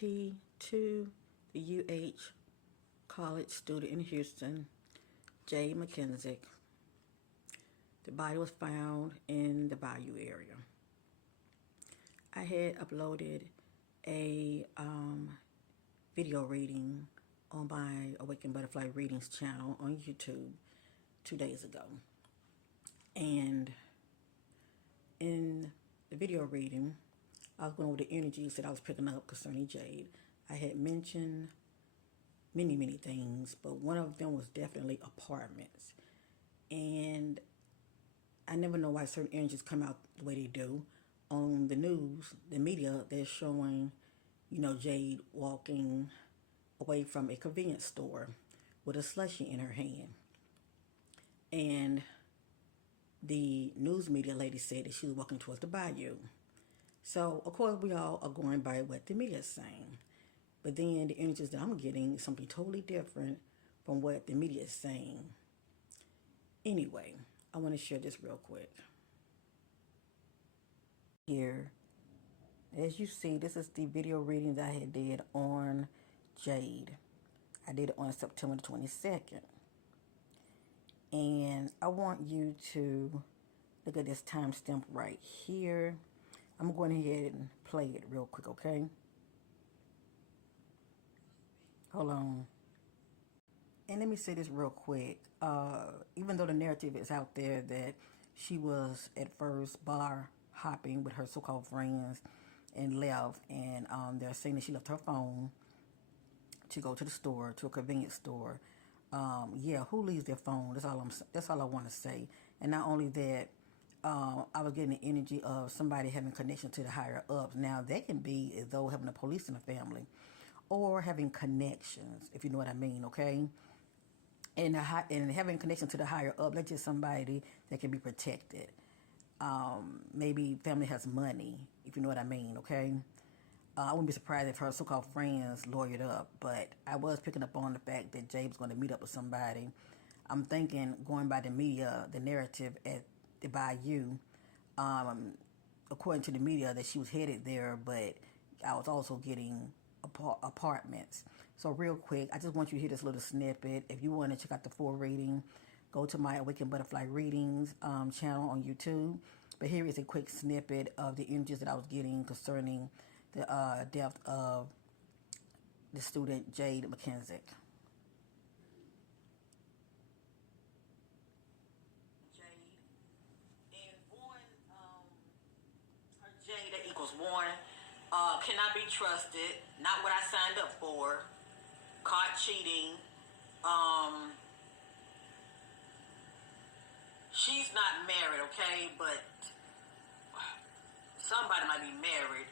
RIP to the UH college student in Houston, Jade Mckissic. The body was found in the Bayou area. I had uploaded a video reading on my Awakened Butterfly Readings channel on YouTube 2 days ago. And in the video reading, I was going over the energies that I was picking up concerning Jade. I had mentioned many things, but one of them was definitely apartments. And I never know why certain energies come out the way they do. On the news, the media, they're showing, Jade walking away from a convenience store with a slushie in her hand. And the news media lady said that she was walking towards the bayou. So, of course, we all are going by what the media is saying. But then the energies that I'm getting is something totally different from what the media is saying. Anyway, I want to share this real quick. Here, as you see, this is the video reading that I had did on Jade. I did it on September the 22nd. And I want you to look at this timestamp right here. I'm going ahead and play it real quick, okay? Hold on. And let me say this real quick. Even though the narrative is out there that she was at first bar hopping with her so-called friends and left, and they're saying that she left her phone to go to the store, to a convenience store. Yeah, who leaves their phone? That's all I want to say. And not only that, I was getting the energy of somebody having connection to the higher ups. Now, that can be as though having the police in the family or having connections, if you know what I mean, okay? And having connection to the higher up, that's just somebody that can be protected. Maybe family has money, if you know what I mean, okay? I wouldn't be surprised if her so-called friends lawyered up, but I was picking up on the fact that Jade was going to meet up with somebody. I'm thinking, going by the media, the narrative at the Bayou, according to the media, that she was headed there, but I was also getting apartments. So real quick, I just want you to hear this little snippet. If you want to check out the full reading, go to my Awakened Butterfly Readings channel on YouTube. But here is a quick snippet of the energies that I was getting concerning the death of the student Jade Mckissic. Jade, and one, her Jade that equals one, cannot be trusted. Not what I signed up for. Caught cheating. She's not married, okay, but somebody might be married.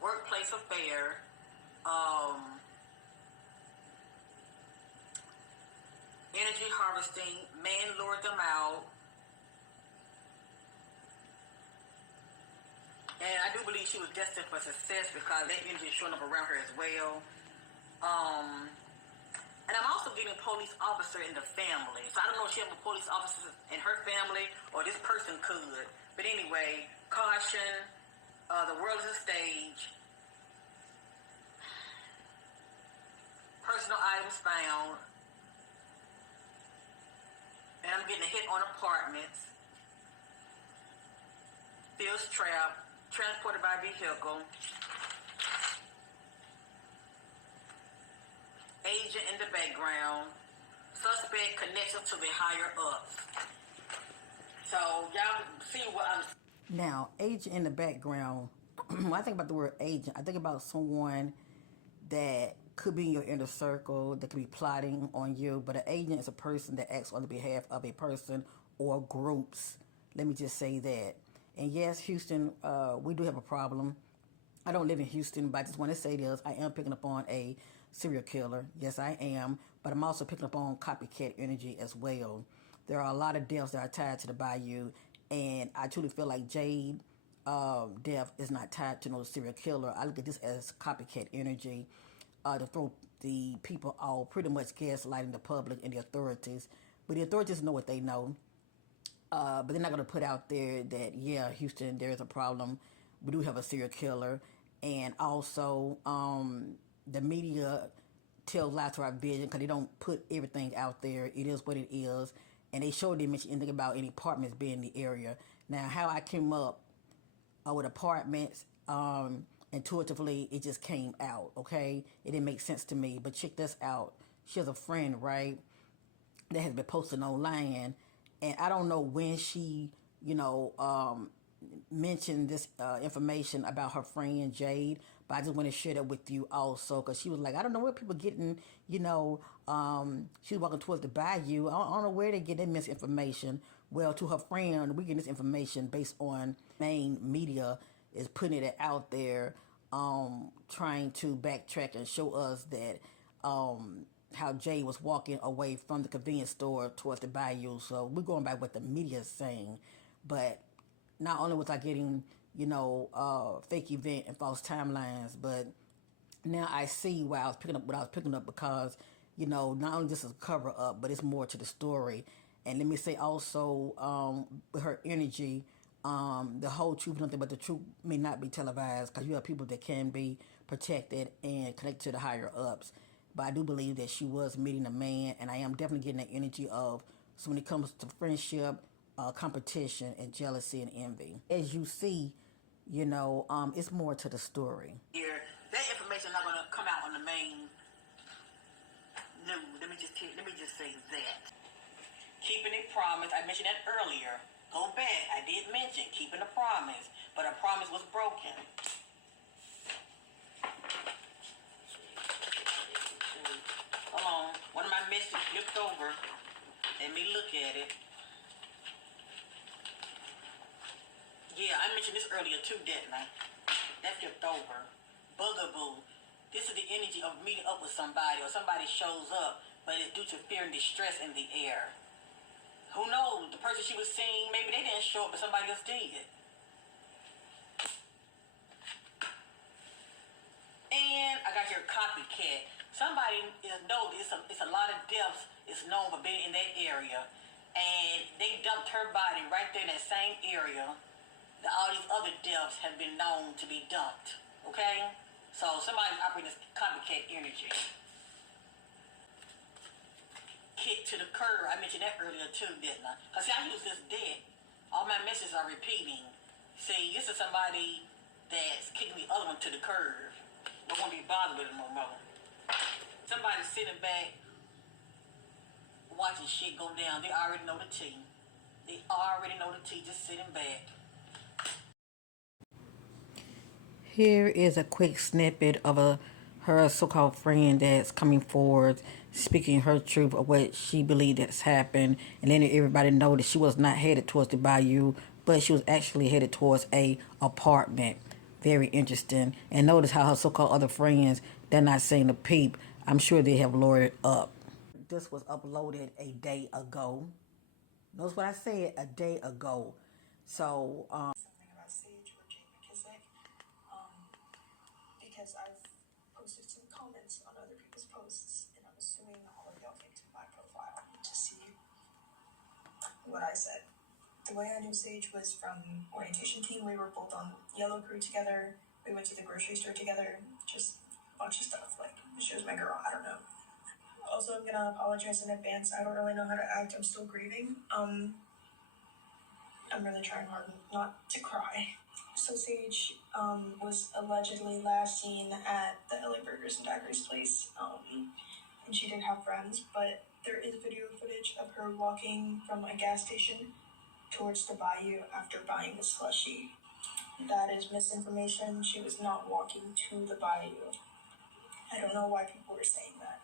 Workplace affair. Energy harvesting. Man lured them out. And I do believe she was destined for success because that energy is showing up around her as well. And I'm also getting a police officer in the family. So I don't know if she has a police officer in her family or this person could. But anyway, caution. The world is a stage. Personal items found. And I'm getting a hit on apartments. Feels trapped. Transported by vehicle. Agent in the background. Suspect connection to the higher ups. So y'all see what I'm. Now, agent in the background. When I think about the word agent, I think about someone that could be in your inner circle, that could be plotting on you. But an agent is a person that acts on the behalf of a person or groups. Let me just say that. And yes, Houston, we do have a problem. I don't live in Houston, but I just want to say this. I am picking up on a serial killer. Yes, I am. But I'm also picking up on copycat energy as well. There are a lot of deaths that are tied to the Bayou. And I truly feel like Jade death is not tied to no serial killer. I look at this as copycat energy to throw the people out, pretty much gaslighting the public and the authorities. But the authorities know what they know. But they're not going to put out there that, yeah, Houston, there is a problem. We do have a serial killer. And also, the media tells lies to our vision because they don't put everything out there. It is what it is. And they sure didn't mention anything about any apartments being in the area. Now, how I came up with apartments, intuitively, it just came out, okay? It didn't make sense to me. But check this out. She has a friend, right, that has been posting online. And I don't know when she, mentioned this information about her friend Jade, but I just want to share that with you also because she was like, I don't know where people getting, she was walking towards the bayou. I don't know where they get that misinformation. Well, to her friend, we get this information based on main media is putting it out there, trying to backtrack and show us that how Jade was walking away from the convenience store towards the bayou. So we're going by what the media is saying, but not only was I getting, fake event and false timelines, but now I see why I was picking up what I was picking up because, not only this is a cover up, but it's more to the story. And let me say also, with her energy, the whole truth, nothing but the truth may not be televised because you have people that can be protected and connected to the higher ups. But I do believe that she was meeting a man, and I am definitely getting that energy of, so when it comes to friendship, competition, and jealousy and envy. As you see, it's more to the story. Here, that information is not going to come out on the main news. Let me just say that. Keeping a promise, I mentioned that earlier. Go back, I did mention keeping a promise, but a promise was broken. Hold on, one of my messages flipped over. Let me look at it. Yeah, I mentioned this earlier too, didn't I? That flipped over. Bugaboo. This is the energy of meeting up with somebody or somebody shows up, but it's due to fear and distress in the air. Who knows? The person she was seeing, maybe they didn't show up, but somebody else did. And I got here copycat. Somebody knows it's a lot of deaths is known for being in that area. And they dumped her body right there in that same area. All these other deaths have been known to be dumped. Okay? So somebody's operating this copycat energy. Kick to the curb. I mentioned that earlier too, didn't I? Because see, I use this deck. All my messages are repeating. See, this is somebody that's kicking the other one to the curb. We won't be bothered with it no more. Somebody sitting back, watching shit go down. They already know the tea. Just sitting back. Here is a quick snippet of her so-called friend that's coming forward, speaking her truth of what she believed has happened, and letting everybody know that she was not headed towards the bayou, but she was actually headed towards a apartment. Very interesting. And notice how her so-called other friends, they're not saying a peep. I'm sure they have lured up. This was uploaded a day ago. Notice what I said, a day ago. So, something about Sage or Jade Mckissic, because I've posted some comments on other people's posts, and I'm assuming all of y'all came to my profile to see what I said. The way I knew Sage was from orientation team. We were both on yellow crew together. We went to the grocery store together. Just a bunch of stuff. Like, she was my girl. I don't know. Also, I'm gonna apologize in advance. I don't really know how to act. I'm still grieving. I'm really trying hard not to cry. So Sage was allegedly last seen at the LA Burgers and Daiquiris place. And she did have friends, but there is video footage of her walking from a gas station towards the bayou after buying the slushie. That is misinformation. She was not walking to the bayou. I don't know why people were saying that.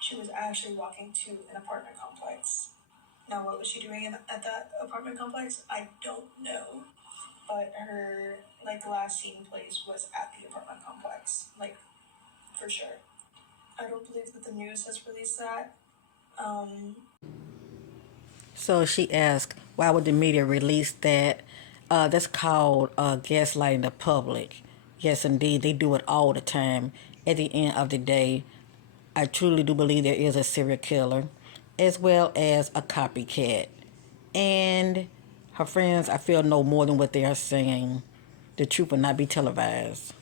She was actually walking to an apartment complex. Now, what was she doing at that apartment complex? I don't know. But her, last seen place was at the apartment complex. For sure. I don't believe that the news has released that. So she asked, why would the media release that? That's called gaslighting the public. Yes, indeed, they do it all the time. At the end of the day, I truly do believe there is a serial killer as well as a copycat. And her friends, I feel, know more than what they are saying. The truth will not be televised.